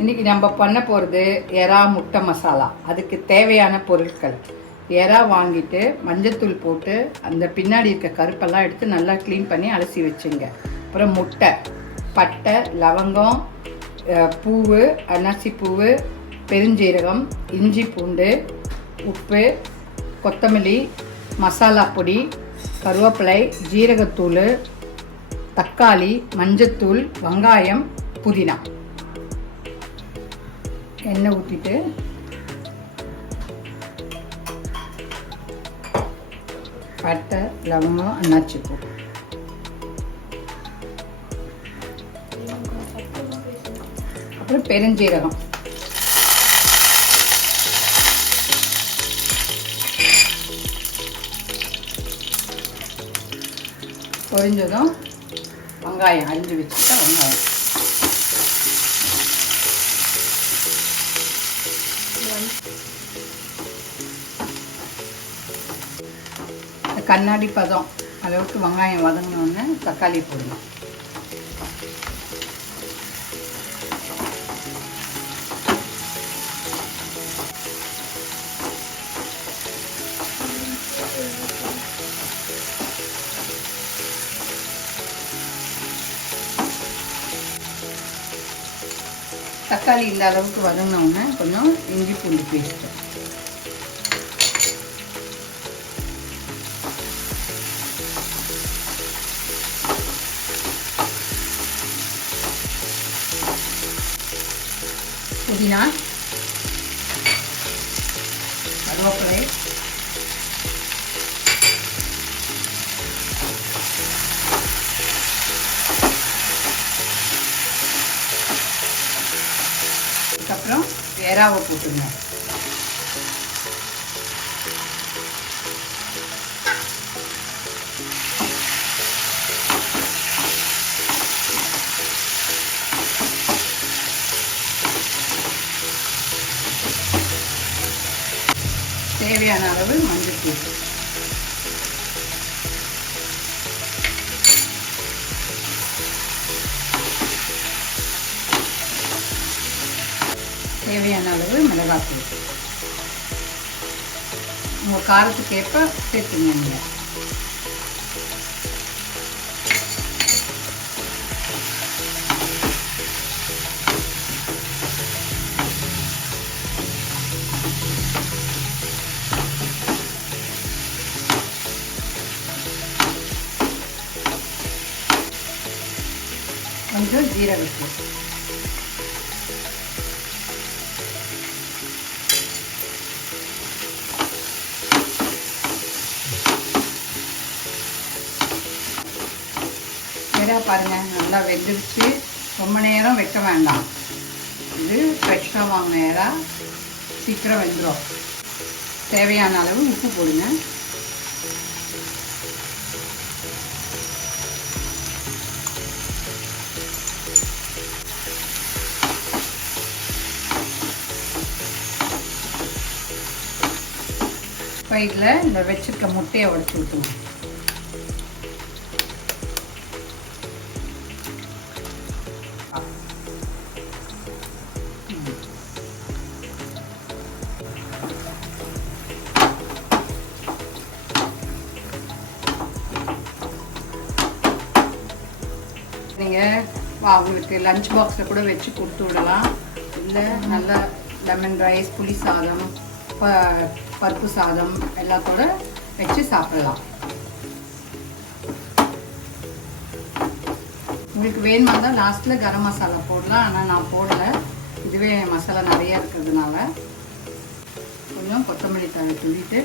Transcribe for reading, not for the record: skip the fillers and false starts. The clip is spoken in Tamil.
இன்றைக்கி நம்ம பண்ண போகிறது எறா முட்டை மசாலா. அதுக்கு தேவையான பொருட்கள்: எறா வாங்கிட்டு மஞ்சத்தூள் போட்டு அந்த பின்னாடி இருக்க கருப்பெல்லாம் எடுத்து நல்லா க்ளீன் பண்ணி அலசி வச்சுங்க. அப்புறம் முட்டை, பட்டை, லவங்கம், பூவு, அன்னாசி பூவு, பெருஞ்சீரகம், இஞ்சி பூண்டு, உப்பு, கொத்தமல்லி, மசாலா பொடி, கருவேப்பிலை, ஜீரகத்தூள், தக்காளி, மஞ்சத்தூள், வெங்காயம், புதினா. எண்ணெய் ஊற்றிட்டு பட்டை, லவங்கம், அன்னாச்சி பூ, அப்புறம் பெருஞ்சீரகம், பொரிஞ்சதும் வெங்காயம் அரிஞ்சு வச்சுட்டா வெங்காயம், கண்ணாடி பதம் அளவுக்கு வெங்காயம் வதங்கினோடனே தக்காளி போடலாம். தக்காளி இந்த அளவுக்கு வதங்கினோடனே கொஞ்சம் இஞ்சி பூண்டு பேஸ்ட்டு, புதினா, கருவேப்பிலை, அதுக்கப்புறம் எறாவை போட்டுங்க. தேவையான அளவு மஞ்சள், தேவையான அளவு மிளகாத்தூள். உங்கள் காரத்துக்கு ஏற்ப சேர்த்துங்க. நீங்கள் கொஞ்சம் ஜீரகத்தூள், எறா பாருங்கள் நல்லா வெந்துருச்சு. ரொம்ப நேரம் வைக்க வேண்டாம். இது ஃப்ரெஷ்ஷாக வாங்கின எறா, சீக்கிரம் வெந்துடும். தேவையான அளவு உப்பு போடுங்க. இப்போ இதில் இந்த வச்சுருக்க முட்டையை உடச்சி ஊற்றுங்க. நீங்கள் அவங்களுக்கு லஞ்ச் பாக்ஸில் கூட வச்சு கொடுத்து விடலாம். இல்லை நல்ல லெமன் ரைஸ், புளி சாதம், பருப்பு சாதம் எல்லாத்தோட வச்சு சாப்பிடலாம். உங்களுக்கு வேணுமா தான் லாஸ்ட்டில் கரம் மசாலா போடலாம். ஆனால் நான் போடலை, இதுவே மசாலா நிறையா இருக்கிறதுனால கொஞ்சம் கொத்தமல்லி தழை தூவிட்டு